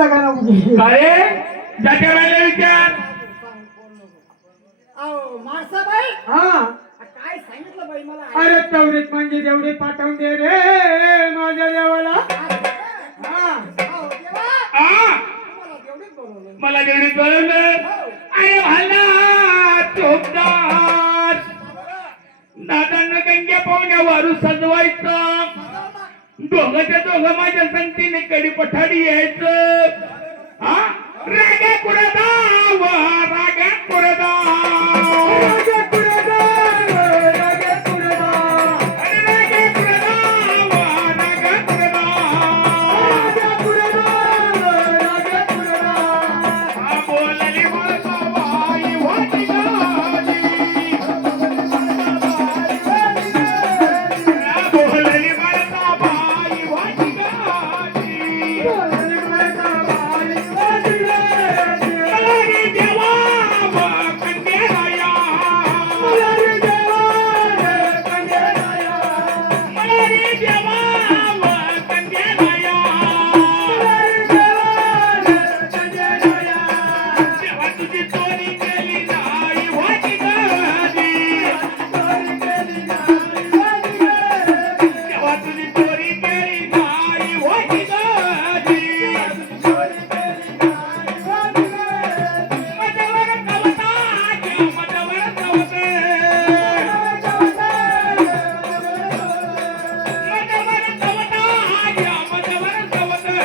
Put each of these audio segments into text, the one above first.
अरे ज्याच्या वेळेला विचार माणसाबाई हा काय सांगितलं बाई मला अरे चौरीत म्हणजे जेवढे पाठवून दे रे माझ्या देवाला. हा मला जेवढी बोलवलं अरे भाला चोपदार दादांना गंग्या पाहुण्यावर सजवायचं. दोघंच्या दोघं माझ्या संगतीने कडी पठाडी यायचं. हा रागा कुरदा रागा कुरदा रागे कुरदा, रागे कुरदा, अरे रागा कुरदा रागा कुरदा रागे कुरदा, रागे कुरदा. हा बोलली माता बाई वाटी गाली. हा बोलली माता बाई वाटी गाली. मलारी देवा कन्याया मलारी देवा कन्याया देवा तुझी चोरी केली नाही वाटी गाली. देवा तुझी चोरी केली नाही वाटी गाली. मजवर कवता मजवर कवते मजवर कवता मजवर कवते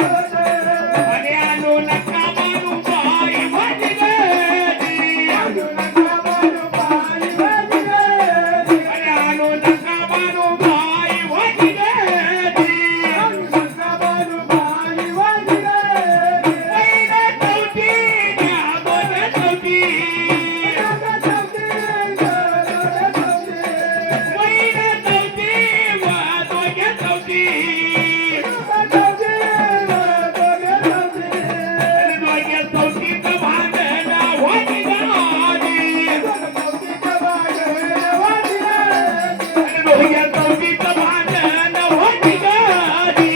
अरे आलो नका मानू बाई वाटी गेली. अरे आलो नका मानू बाई वाटी गेली. पहिला चौथी द्या दोन चौथी पहिला चौथी व दोघे चौथी आणि दोघे चौथीचं भांडण वाटी गाली. आणि दोघे चौथीचं भांडण वाटी गाली.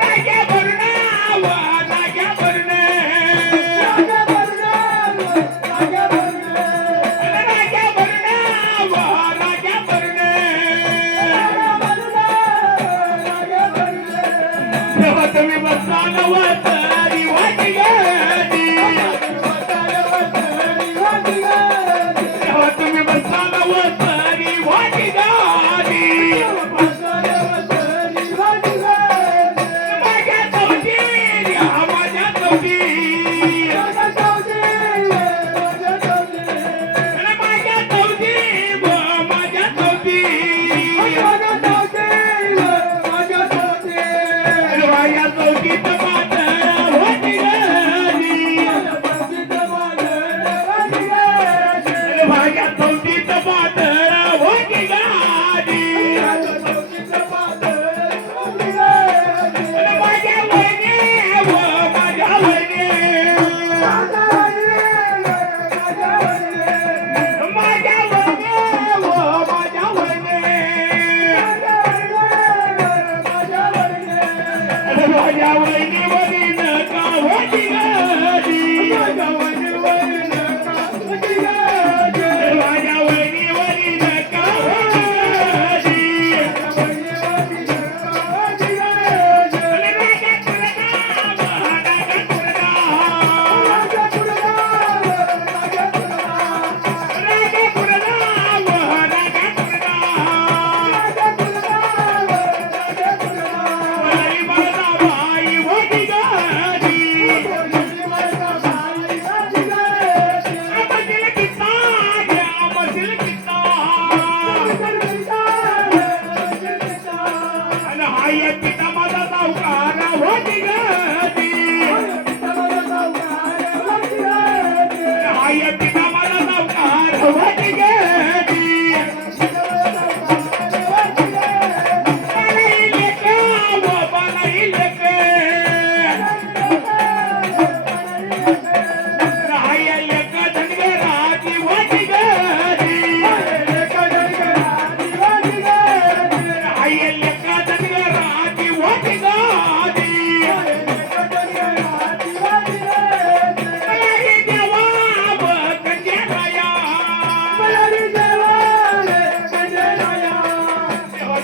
राग्या भरणा व राग्या भरणे राग्या भरणा व राग्या भरणे तेव्हा तुम्ही बसताना वाटरी वाटी गेली. तेव्हा तुम्ही बसताना वाटरी वाटी गाली. माझ्या चौथी द्या माझ्या चौथी आणि माझ्या चौथी व माझ्या चौथी आणि माझ्या चौथी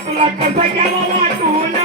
तुला कसं घ्यावं वाटून